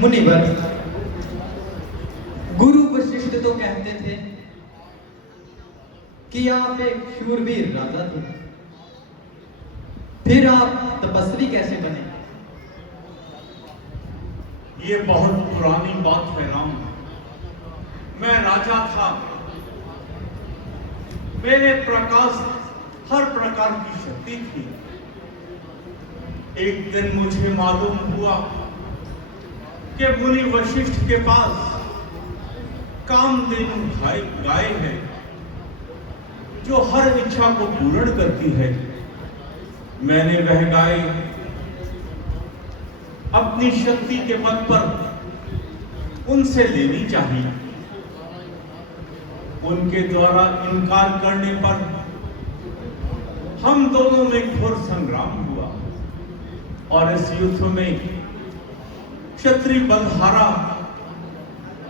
मुनिवर, गुरु वशिष्ठ तो कहते थे कि आप एक शूरवीर राजा थे, फिर आप तपस्वी कैसे बने? ये बहुत पुरानी बात है राम। मैं राजा था, मेरे प्रकाश हर प्रकार की शक्ति थी। एक दिन मुझे मालूम हुआ कि मुनि वशिष्ठ के पास कामधेनु गाय है जो हर इच्छा को पूर्ण करती है। मैंने वह गाय अपनी शक्ति के बल पर उनसे लेनी चाहिए। उनके द्वारा इनकार करने पर हम दोनों में घोर संग्राम हुआ और इस युद्ध में क्षत्रिय बल हारा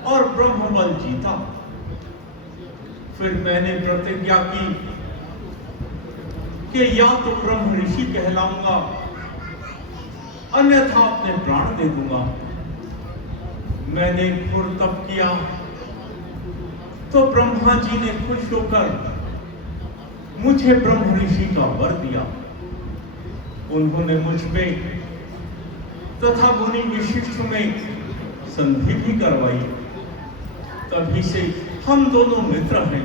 और ब्रह्म बल जीता। फिर मैंने प्रतिज्ञा की कि या तो ब्रह्म ऋषि कहलाऊंगा, अन्यथा अपने प्राण दे दूंगा। मैंने घोर तप किया तो ब्रह्मा जी ने खुश होकर मुझे ब्रह्म ऋषि का वर दिया। उन्होंने मुझ में तथा मुनि वशिष्ठ में संधि भी करवाई। तभी से हम दोनों मित्र हैं।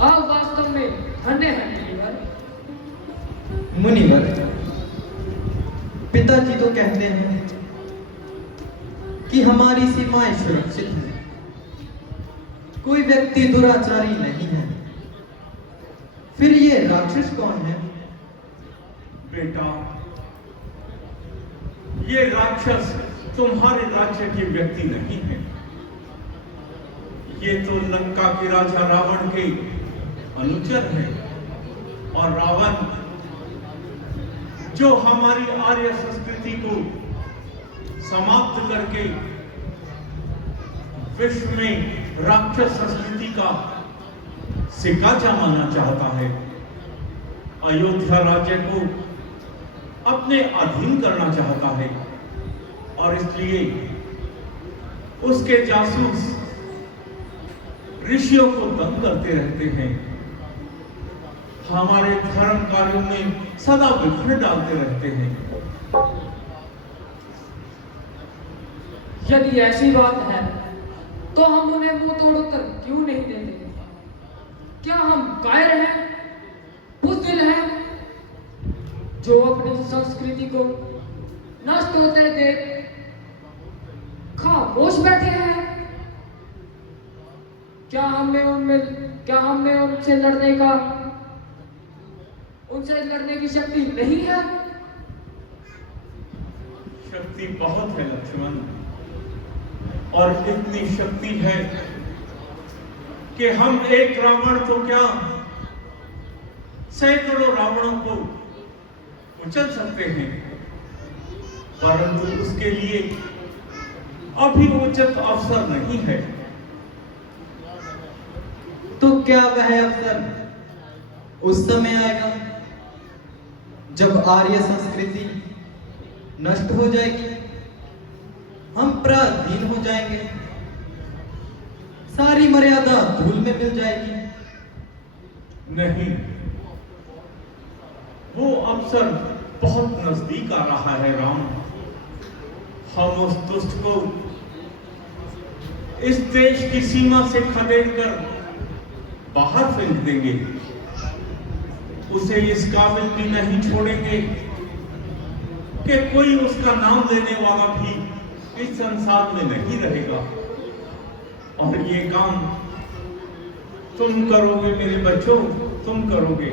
आप वास्तव में धन्य हैं मुनिवर, पिताजी तो कहते हैं कि हमारी सीमाएं सुरक्षित हैं, कोई व्यक्ति दुराचारी नहीं है। फिर ये राक्षस कौन है? बेटा, ये राक्षस तुम्हारे राज्य के व्यक्ति नहीं है। ये तो लंका के राजा रावण के अनुचर है। और रावण जो हमारी आर्य संस्कृति को समाप्त करके विश्व में राक्षस संस्कृति का सिक्का जमाना चाहता है, अयोध्या राज्य को अपने अधीन करना चाहता है। और इसलिए उसके जासूस ऋषियों को तंग करते रहते हैं, हमारे धर्म कार्यों में सदा विघ्न डालते रहते हैं। यदि ऐसी बात है तो हम उन्हें मुंह तोड़ उत्तर क्यों नहीं देते? क्या हम कायर हैं, बुज़दिल हैं, जो अपनी संस्कृति को नष्ट होते देख खामोश बैठे हैं? क्या हमने उनसे लड़ने की शक्ति नहीं है? शक्ति बहुत है लक्ष्मण, और इतनी शक्ति है कि हम एक रावण तो क्या, सैकड़ों रावणों को कुचल सकते हैं। परंतु उसके लिए अभी उचित अवसर नहीं है। तो क्या वह अवसर उस समय आएगा जब आर्य संस्कृति नष्ट हो जाएगी, हम पराधीन हो जाएंगे, सारी मर्यादा धूल में मिल जाएगी? नहीं, वो अवसर बहुत नजदीक आ रहा है राम। हम उस दुष्ट को इस देश की सीमा से खदेड़कर बाहर फेंक देंगे। उसे इस काबिल भी नहीं छोड़ेंगे कि कोई उसका नाम लेने वाला भी इस संसार में नहीं रहेगा। और ये काम तुम करोगे मेरे बच्चों, तुम करोगे।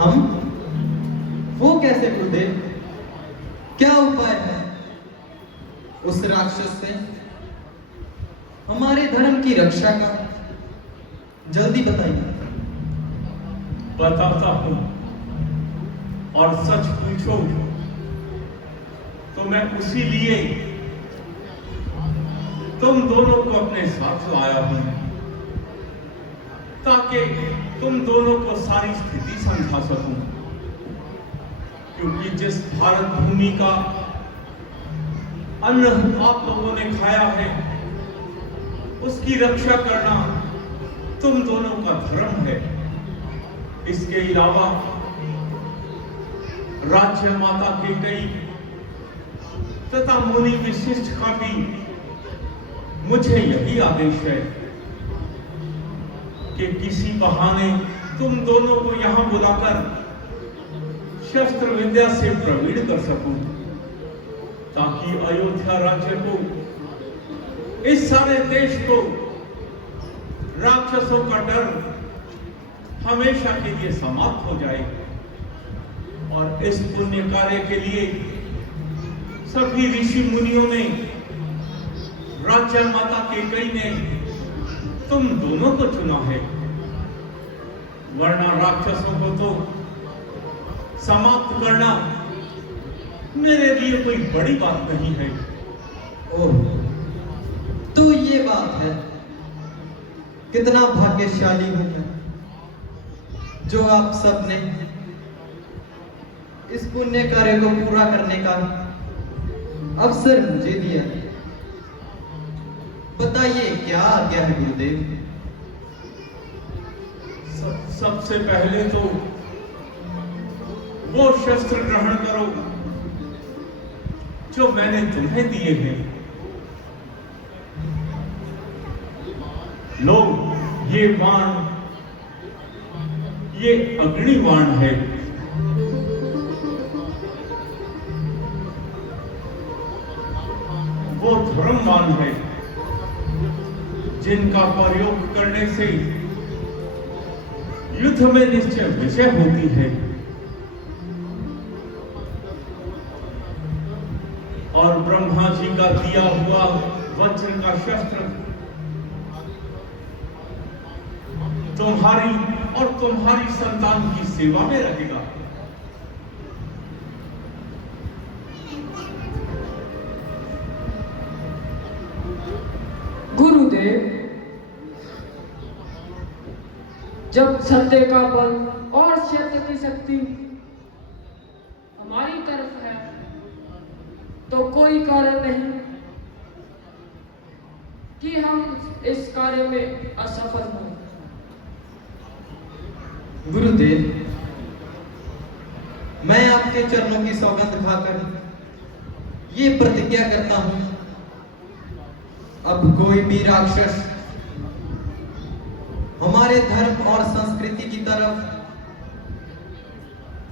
हम? वो कैसे गुरुदेव? क्या उपाय है उस राक्षस से हमारे धर्म की रक्षा का? जल्दी बताइए। बताता हूं, और सच पूछो तो मैं उसी लिए तुम दोनों को अपने साथ लाया हूं, ताकि तुम दोनों को सारी स्थिति समझा सकूं। क्योंकि जिस भारत भूमि का अन्न आप लोगों ने खाया है, उसकी रक्षा करना तुम दोनों का धर्म है। इसके अलावा राज्य माता के कई तथा मुनि विशिष्ट का भी मुझे यही आदेश है कि किसी बहाने तुम दोनों को यहां बुलाकर शस्त्र विद्या से प्रवीण कर सकूं, ताकि अयोध्या राज्य को, इस सारे देश को राक्षसों का डर हमेशा के लिए समाप्त हो जाए। और इस पुण्य कार्य के लिए सभी ऋषि मुनियों ने, राज्य माता केकई ने तुम दोनों को चुना है, वरना राक्षसों को तो समाप्त करना मेरे लिए कोई बड़ी बात नहीं है। ओह, तो ये बात है। कितना भाग्यशाली हूं मैं जो आप सबने इस पुण्य कार्य को पूरा करने का अवसर मुझे दिया। बताइए क्या आज्ञा है गुरुदेव? सबसे पहले तो वो शस्त्र ग्रहण करो जो मैंने तुम्हें दिए हैं। लो, ये बाण, ये अग्नि बाण है। वो धर्म बाण है जिनका प्रयोग करने से युद्ध में निश्चय विजय होती है। और ब्रह्मा जी का दिया हुआ वज्र का शस्त्र तुम्हारी और तुम्हारी संतान की सेवा में रहेगा। गुरुदेव, जब सत्य का बल और सत्य की शक्ति हमारी तरफ है तो कोई कारण नहीं कि हम इस कार्य में असफल हों। गुरुदेव, मैं आपके चरणों की सौगंध खाकर ये प्रतिज्ञा करता हूं, अब कोई भी राक्षस हमारे धर्म और संस्कृति की तरफ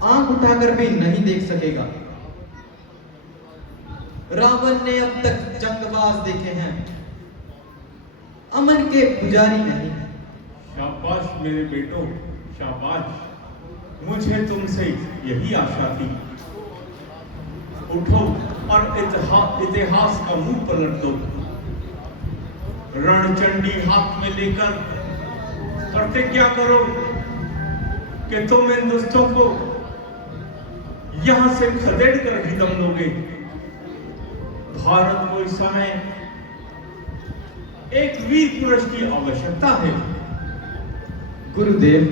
आंख उठाकर भी नहीं देख सकेगा। रावण ने अब तक जंगबाज देखे हैं, अमन के पुजारी नहीं। शाबाश मेरे बेटो, शाबाश। मुझे तुमसे यही आशा थी। उठो और इतिहास का मुंह पलट दो। रणचंडी हाथ में लेकर प्रतिज्ञा करो कि तुम इन दुष्टों को यहां से खदेड़ कर ही दम लोगे। भारत को इस समय एक वीर पुरुष की आवश्यकता है। गुरुदेव,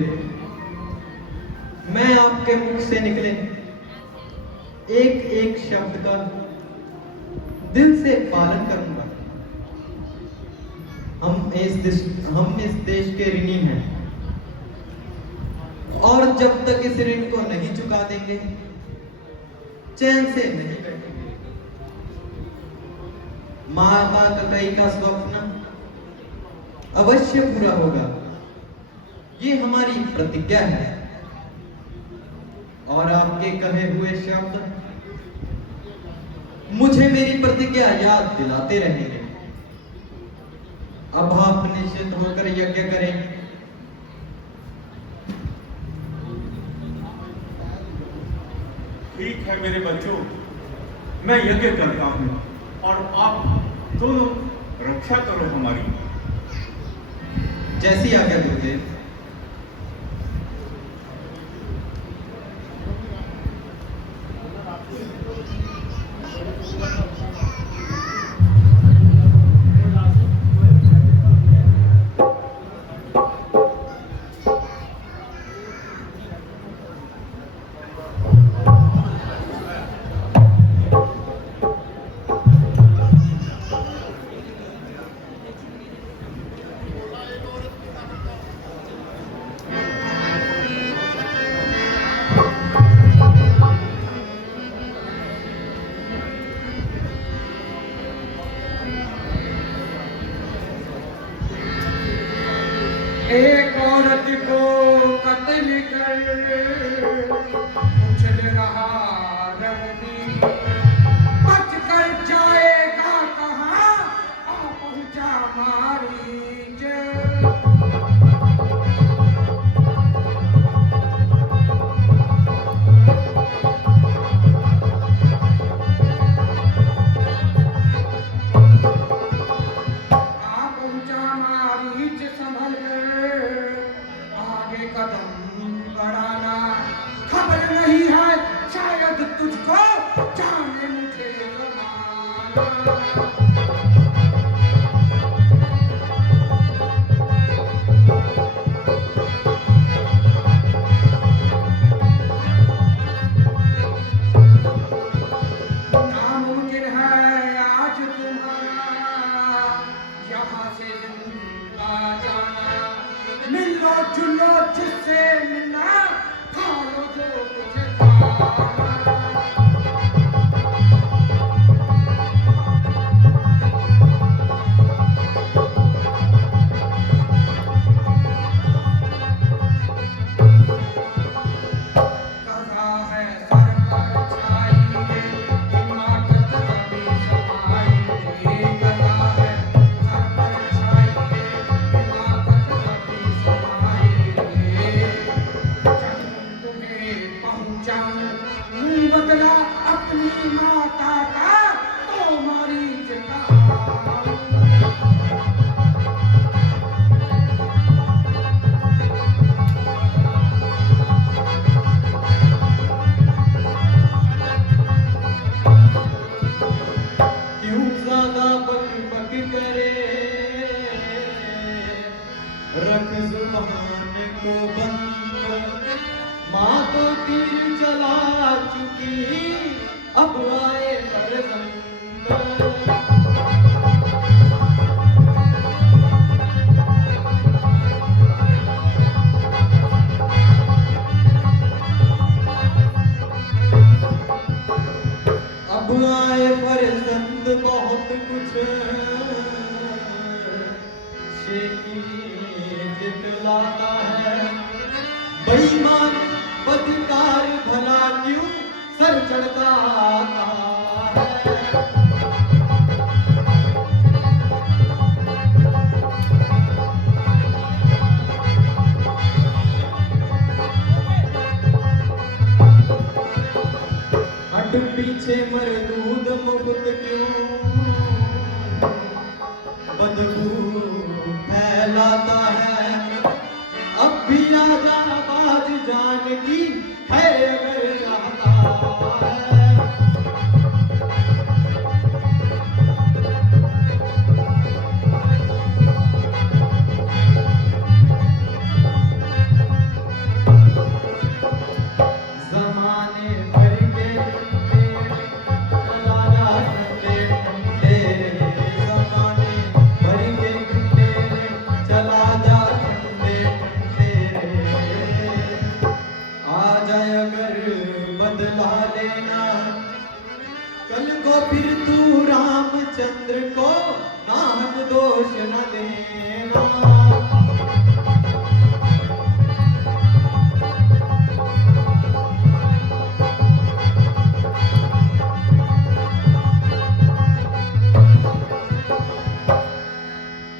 मैं आपके मुख से निकले एक एक शब्द का दिल से पालन करूंगा। हम इस देश के ऋणी हैं और जब तक इस ऋण को नहीं चुका देंगे चैन से नहीं बैठेंगे। माता ककई का स्वप्न अवश्य पूरा होगा, ये हमारी प्रतिज्ञा है। और आपके कहे हुए शब्द मुझे मेरी प्रतिज्ञा याद दिलाते रहेंगे। अब आप निश्चित होकर यज्ञ करें। ठीक है मेरे बच्चों, मैं यज्ञ करता हूं और आप दोनों रक्षा करो हमारी। जैसी आज्ञा गुरुदेव। एक औरत को कत्ल कर उछल रहा रणदीप, बच कर जाएगा कहाँ, आ पहुंचा मारीच। आ पहुंचा मारीच, संभल कर आगे कदम बढ़ाना, खबर नहीं है शायद तुझको, जाने मुझे जमाना। नामुमकिन है आज तुम्हारा यहाँ से जिंदा जाना, मिलो जुलो जिससे मिलना, खा लो जो कुछ खाना। कहा है सर पर छाई रे, हिमाकत कभी समाई रे। कहा है सर पर छाई रे, हिमाकत कभी समाई रे। जब तुम्हें पहुंचाऊं बदला अपनी माता का, तो मारीच कहाऊं। क्यों ज्यादा बक बक करे, रख जुबान को बंद। माँ तो तीर चला चुकी, अब आए फरजंद। अब आए फरजंद बहुत कुछ शेखी दिखलाता है। बेईमान बदकार भला क्यों सर चढ़ता आता है। हट पीछे मरदूद मुफ्त क्यों बदबू फैलाता है। अब भी आजा बाज जान की है अगर चाहता है। जमाने भर के चला जा ठंडे ठंडे, जमाने भर के चला जा ठंडे ठंडे। आ जाए अगर बदला लेना, कल को फिर तू रामचंद्र को नाहक दोष न देना।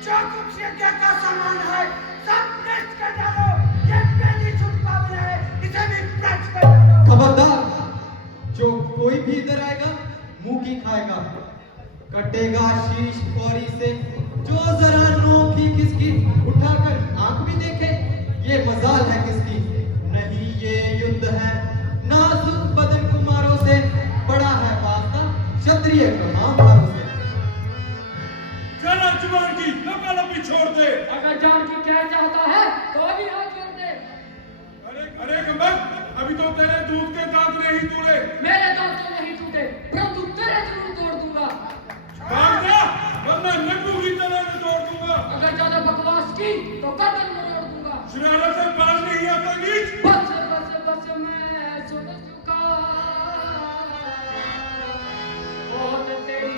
जो कुछ यज्ञ का सामान है सब नष्ट कर डालो, ये पहली शुभ पावन है, इसे भी नष्ट कर डालो। खबरदार, जो कोई भी इधर आएगा मुंह की खाएगा, कटेगा शीश कौरी से। जो जरा नोखी किसकी उठाकर आंख भी देखे, ये मजाल है किसकी। नहीं ये युद्ध है नाजुक बदन कुमारों से, बड़ा है वास्ता क्षत्रिय कमांधारों से। चला जुबान की लपी छोड़ दे। अगर जान की क्या चाहता है तो अभी हाथ जोड़ दे। अरे कमल, अभी तो तेरे दूध के दांत नहीं टूटे। मेरे दांत तो नहीं टूटे, परंतु तेरे जरूर तोड़ दूंगा। भाग जा, वरना नंगू की तरह मैं तोड़ दूंगा। अगर ज्यादा बकवास की तो गर्दन मरोड़ दूंगा। शरारत से बाज नहीं आता नीच। बस बस बस मैं सुन चुका बहुत तेरी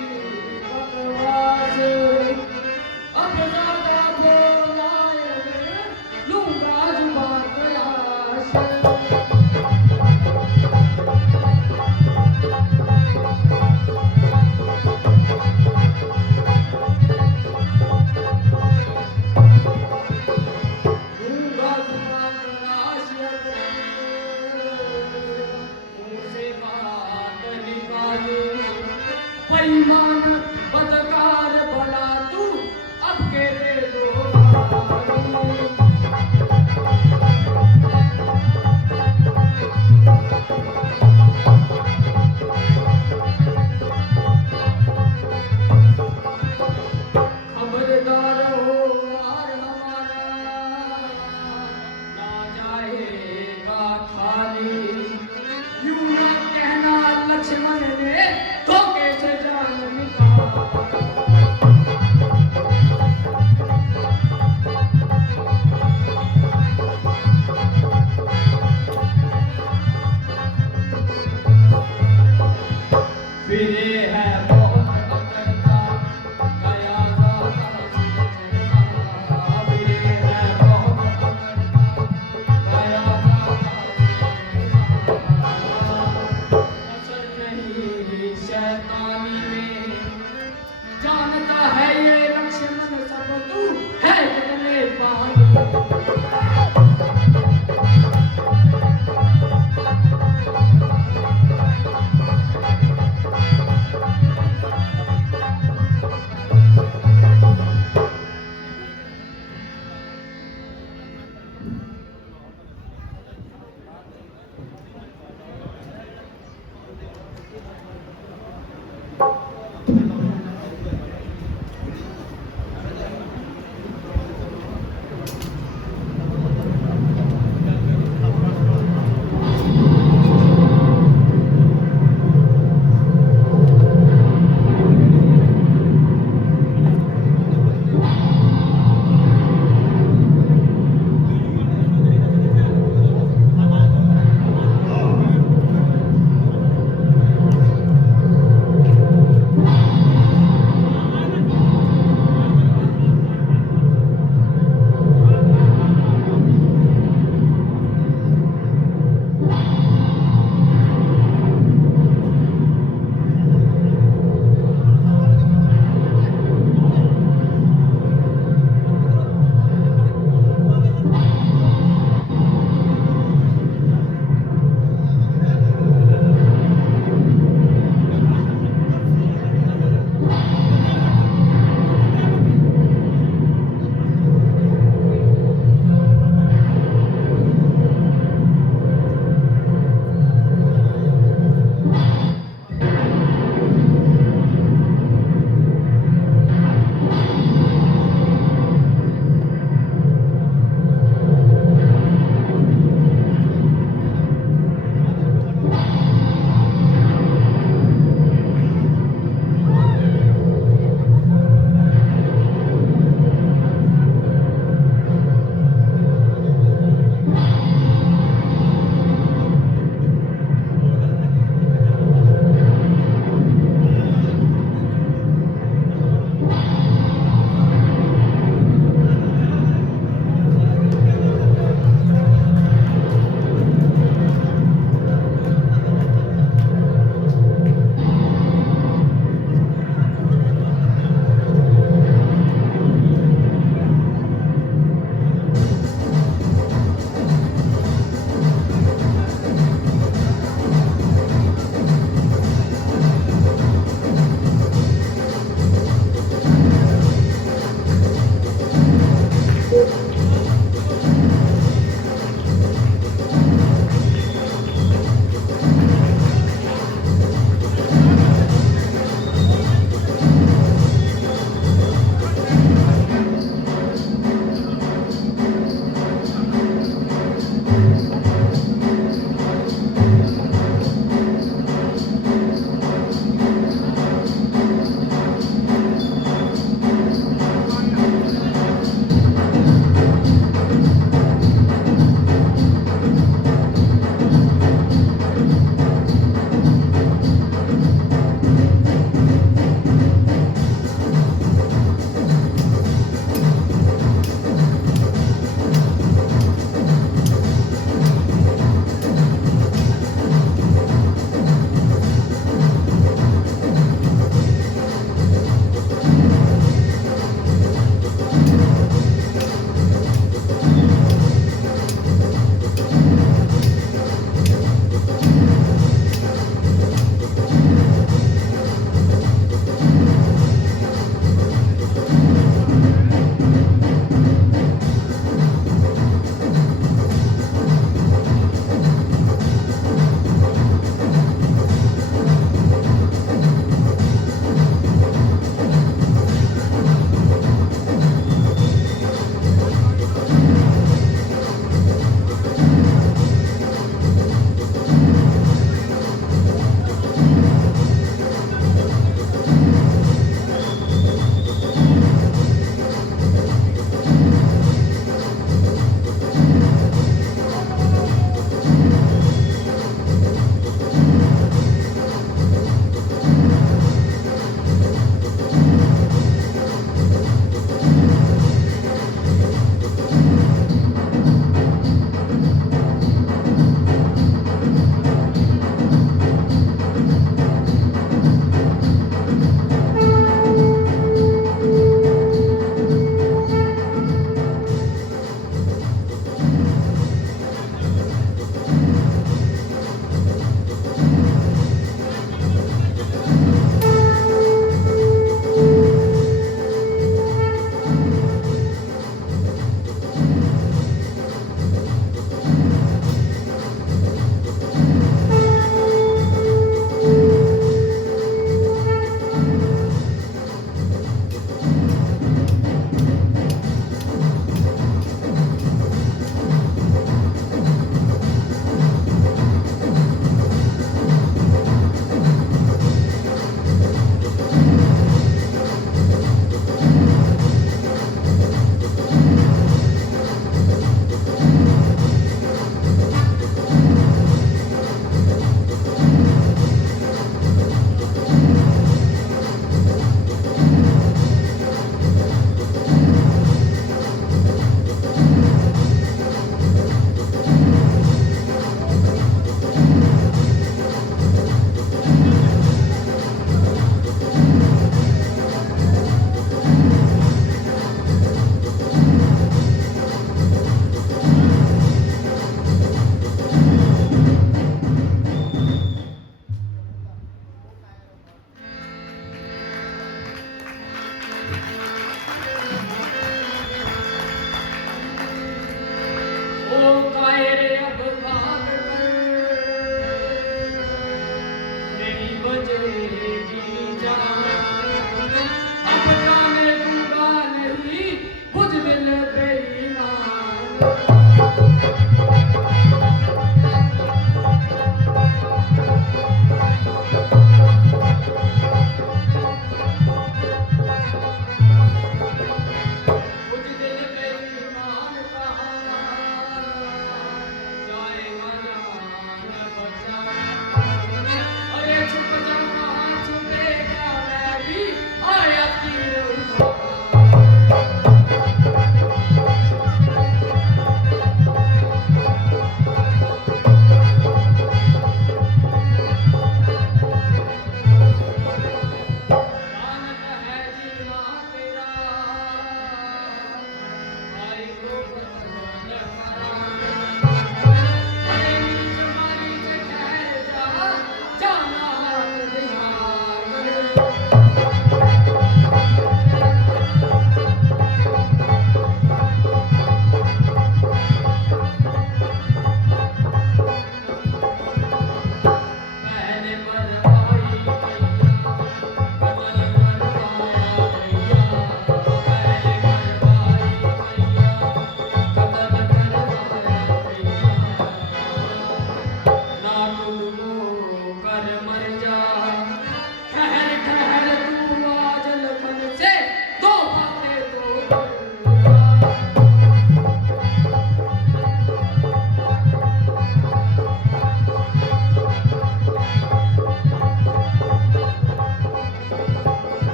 बकवास, अब ज्यादा बोला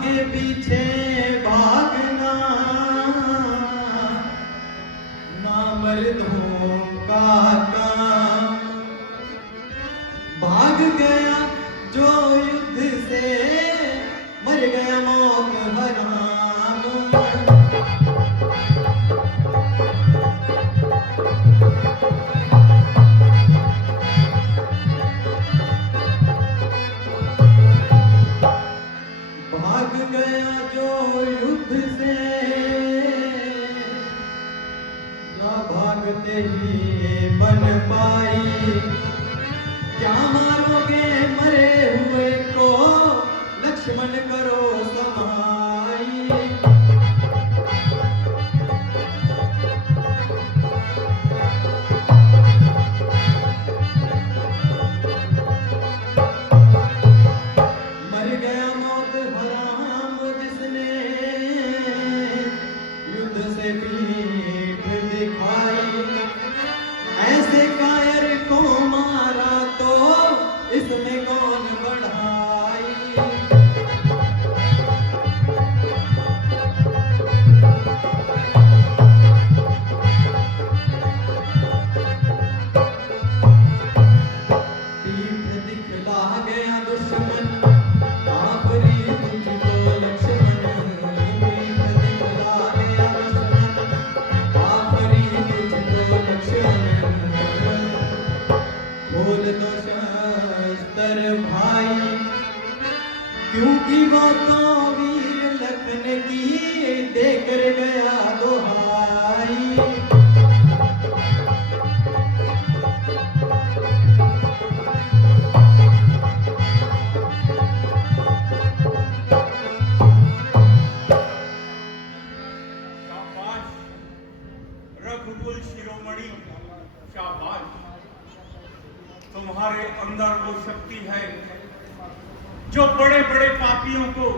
आगे पीछे भागना ना मर्दों का काम। भाग गया जो युद्ध से मर गया मौत हराम। भाग गया जो युद्ध से या भागते ही बन पाई। क्या मारोगे मरे हुए को लक्ष्मण करो समाई। मर गया मौत हराम जिसने युद्ध से पीठ दिखाई। ऐसे कायर को मारा तो इसमें कौन बढ़ाई। पीठ दिखला गया दुश्मन आखिरी तुझको लक्ष्मण। पीठ दिखला गया दुश्मन आखिरी तुझको लक्ष्मण। खोल दो शस्त्र भाई क्योंकि वो तो वीर लखन की देकर गया दोहाई। शाबाश रघुकुल शिरोमणि, शाबाश। तुम्हारे अंदर वो शक्ति है जो बड़े बड़े पापियों को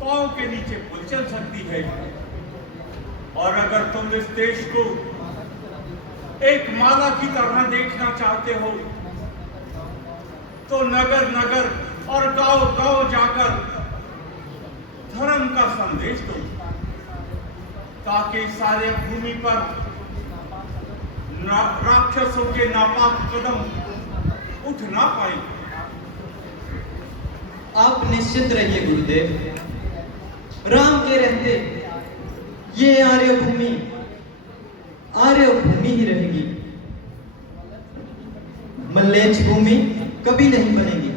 पांव के नीचे कुचल सकती है। और अगर तुम इस देश को एक माला की तरह देखना चाहते हो तो नगर नगर और गांव गांव जाकर धर्म का संदेश दो ताकि सारे भूमि पर राक्षसों के नापाक कदम उठ ना पाए। आप निश्चित रहिए गुरुदेव, राम के रहते ये आर्य भूमि ही रहेगी। मल्लेच्छ भूमि कभी नहीं बनेगी।